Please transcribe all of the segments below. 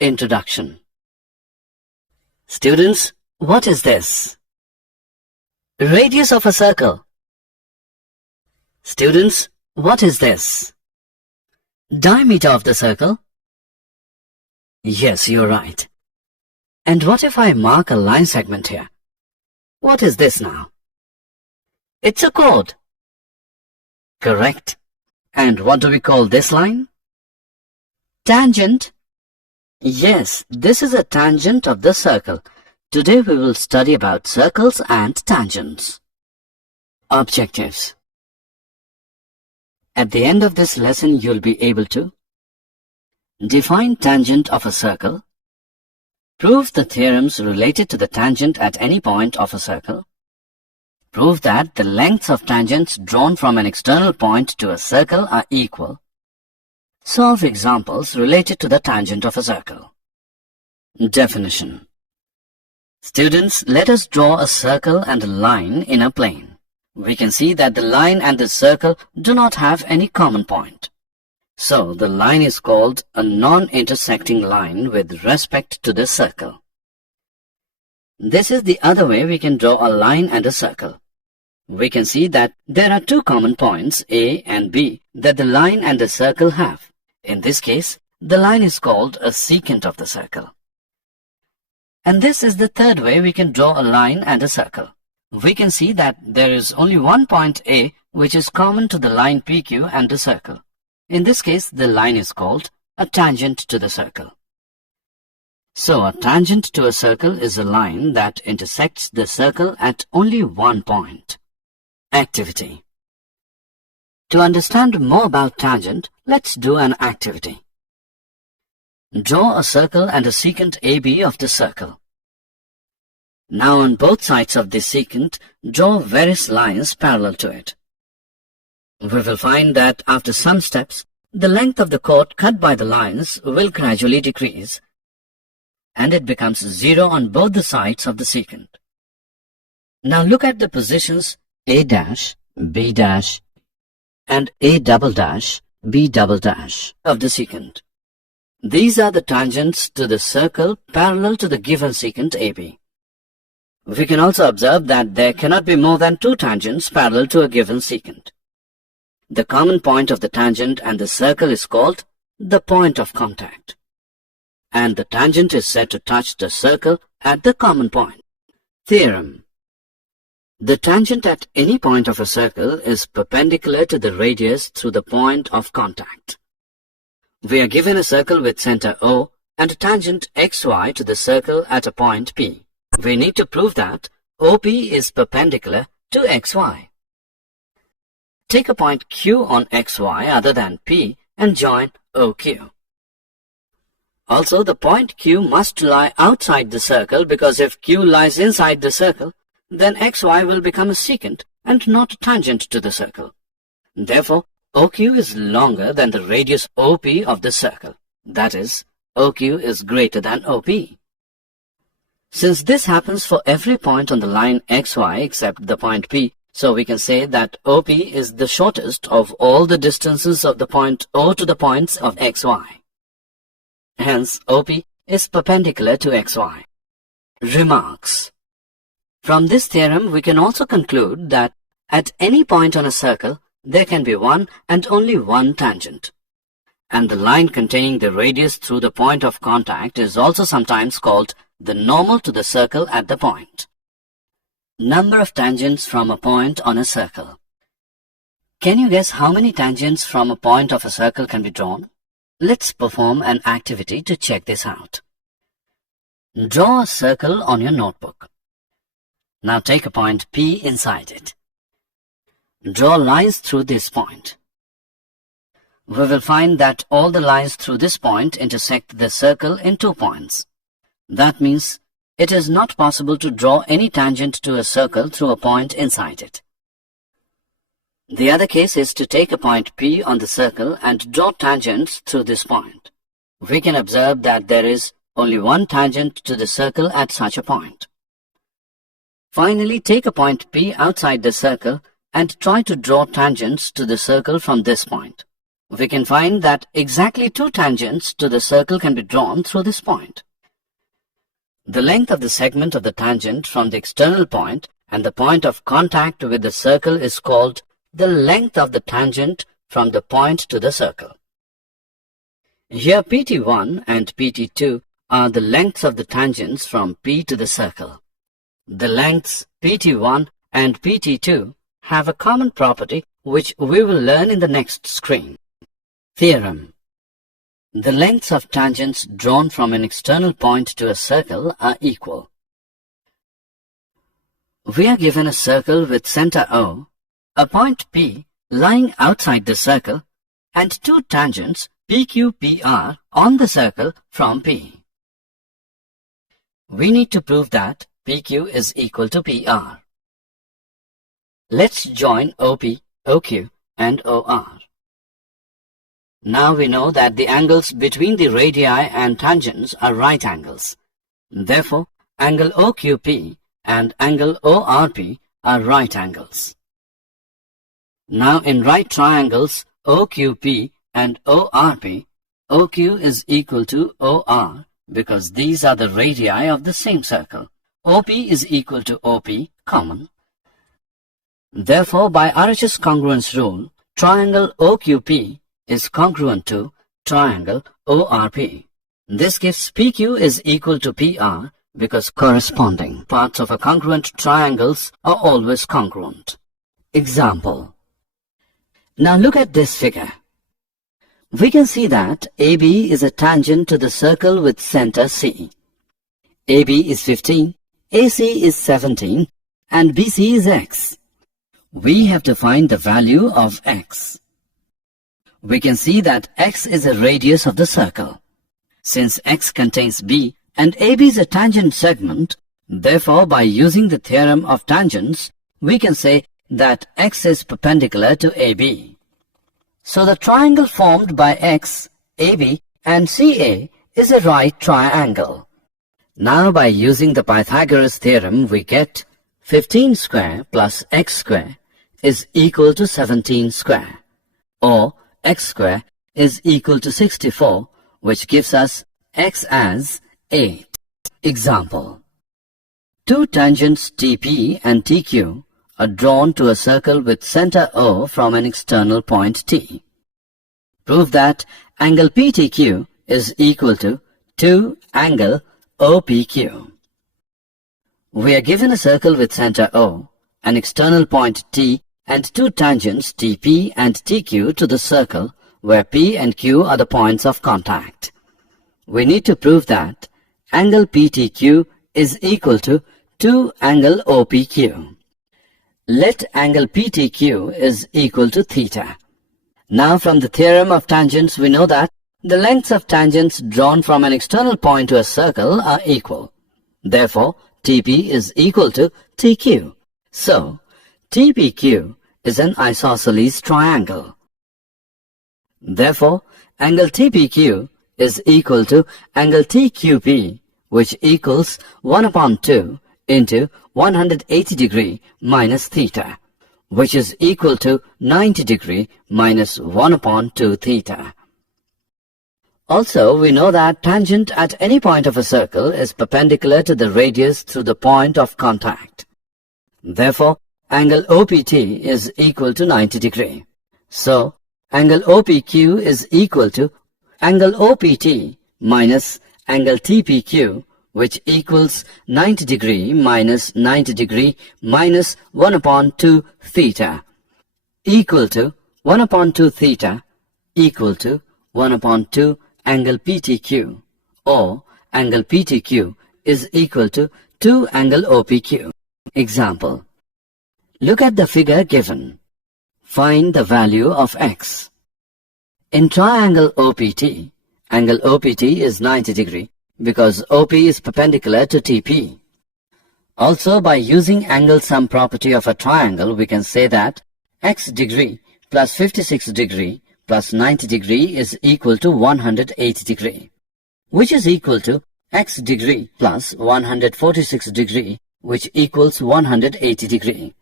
Introduction. Students, what is this? Radius of a circle. Students, what is this? Diameter of the circle? Yes, you're right. And what if I mark a line segment here? What is this now? It's a chord. Correct. And what do we call this line? Tangent. Yes, this is a tangent of the circle. Today we will study about circles and tangents. Objectives. At the end of this lesson, you'll be able to define tangent of a circle, prove the theorems related to the tangent at any point of a circle, prove that the lengths of tangents drawn from an external point to a circle are equal, solve examples related to the tangent of a circle. Definition. Students, let us draw a circle and a line in a plane. We can see that the line and the circle do not have any common point. So, the line is called a non-intersecting line with respect to the circle. This is the other way we can draw a line and a circle. We can see that there are two common points, A and B, that the line and the circle have. In this case, the line is called a secant of the circle. And this is the third way we can draw a line and a circle. We can see that there is only one point A which is common to the line PQ and the circle. In this case, the line is called a tangent to the circle. So, a tangent to a circle is a line that intersects the circle at only one point. Activity. To understand more about tangent, let's do an activity. Draw a circle and a secant AB of the circle. Now on both sides of this secant, draw various lines parallel to it. We will find that after some steps, the length of the chord cut by the lines will gradually decrease, and it becomes 0 on both the sides of the secant. Now look at the positions A dash, B dash, and A double dash, B double dash of the secant. These are the tangents to the circle parallel to the given secant AB. We can also observe that there cannot be more than two tangents parallel to a given secant. The common point of the tangent and the circle is called the point of contact, and the tangent is said to touch the circle at the common point. Theorem. The tangent at any point of a circle is perpendicular to the radius through the point of contact. We are given a circle with center O and a tangent xy to the circle at a point P. We need to prove that OP is perpendicular to xy. Take a point Q on xy other than P and join OQ. Also, the point Q must lie outside the circle, because if Q lies inside the circle, then xy will become a secant and not a tangent to the circle. Therefore, OQ is longer than the radius OP of the circle. That is, OQ is greater than OP. Since this happens for every point on the line xy except the point P, so we can say that OP is the shortest of all the distances of the point O to the points of xy. Hence, OP is perpendicular to xy. Remarks. From this theorem, we can also conclude that at any point on a circle, there can be one and only one tangent. And the line containing the radius through the point of contact is also sometimes called the normal to the circle at the point. Number of tangents from a point on a circle. Can you guess how many tangents from a point of a circle can be drawn? Let's perform an activity to check this out. Draw a circle on your notebook. Now take a point P inside it. Draw lines through this point. We will find that all the lines through this point intersect the circle in 2 points. That means it is not possible to draw any tangent to a circle through a point inside it. The other case is to take a point P on the circle and draw tangents through this point. We can observe that there is only one tangent to the circle at such a point. Finally, take a point P outside the circle and try to draw tangents to the circle from this point. we can find that exactly two tangents to the circle can be drawn through this point. The length of the segment of the tangent from the external point and the point of contact with the circle is called the length of the tangent from the point to the circle. Here PT1 and PT2 are the lengths of the tangents from P to the circle. The lengths PT1 and PT2 have a common property which we will learn in the next screen. Theorem. The lengths of tangents drawn from an external point to a circle are equal. We are given a circle with center O, a point P lying outside the circle, and two tangents PQ-PR on the circle from P. We need to prove that PQ is equal to PR. Let's join OP, OQ, and OR. Now we know that the angles between the radii and tangents are right angles. Therefore, angle OQP and angle ORP are right angles. Now in right triangles OQP and ORP, OQ is equal to OR because these are the radii of the same circle. OP is equal to OP, common. Therefore, by RHS congruence rule, triangle OQP is congruent to triangle ORP. This gives PQ is equal to PR because corresponding parts of a congruent triangles are always congruent. Example. Now look at this figure. We can see that AB is a tangent to the circle with center C. AB is 15, AC is 17, and BC is X. We have to find the value of X. We can see that X is a radius of the circle. Since X contains B and AB is a tangent segment, therefore by using the theorem of tangents, we can say that X is perpendicular to AB. So the triangle formed by X, AB and CA is a right triangle. Now by using the Pythagoras theorem, we get 15 square plus X square is equal to 17 square, or X square is equal to 64, which gives us X as 8. Example. Two tangents TP and TQ are drawn to a circle with center O from an external point T. Prove that angle PTQ is equal to 2 angle OPQ. We are given a circle with center O, an external point T, and two tangents TP and TQ to the circle where P and Q are the points of contact. We need to prove that angle PTQ is equal to 2 angle OPQ. Let angle PTQ is equal to theta. Now from the theorem of tangents we know that the lengths of tangents drawn from an external point to a circle are equal. Therefore, TP is equal to TQ. So, TPQ is an isosceles triangle. Therefore, angle TPQ is equal to angle TQP, which equals 1 upon 2 into 180 degree minus theta, which is equal to 90 degree minus 1 upon 2 theta. Also, we know that tangent at any point of a circle is perpendicular to the radius through the point of contact. Therefore, angle OPT is equal to 90 degree. So, angle OPQ is equal to angle OPT minus angle TPQ, which equals 90 degree minus 90 degree minus 1 upon 2 theta, equal to 1 upon 2 theta equal to 1 upon 2 angle PTQ, or angle PTQ is equal to 2 angle OPQ. Example. Look at the figure given. Find the value of X. In triangle OPT, angle OPT is 90 degree because OP is perpendicular to TP. Also, by using angle sum property of a triangle, we can say that X degree plus 56 degree plus 90 degree is equal to 180 degree, which is equal to X degree plus 146 degree, which equals 180 degree.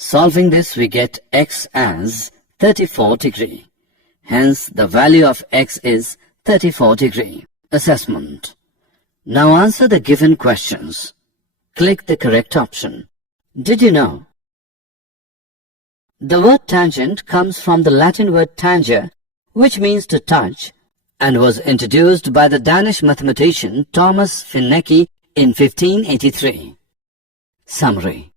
Solving this, we get X as 34 degree. Hence, the value of x is 34 degree. Assessment. Now answer the given questions. Click the correct option. Did you know? The word tangent comes from the Latin word tangere, which means to touch, and was introduced by the Danish mathematician Thomas Finnecke in 1583. Summary.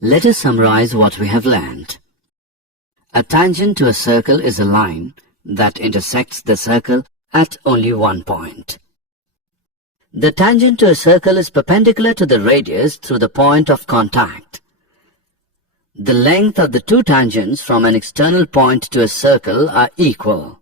Let us summarize what we have learned. A tangent to a circle is a line that intersects the circle at only one point. The tangent to a circle is perpendicular to the radius through the point of contact. The length of the two tangents from an external point to a circle are equal.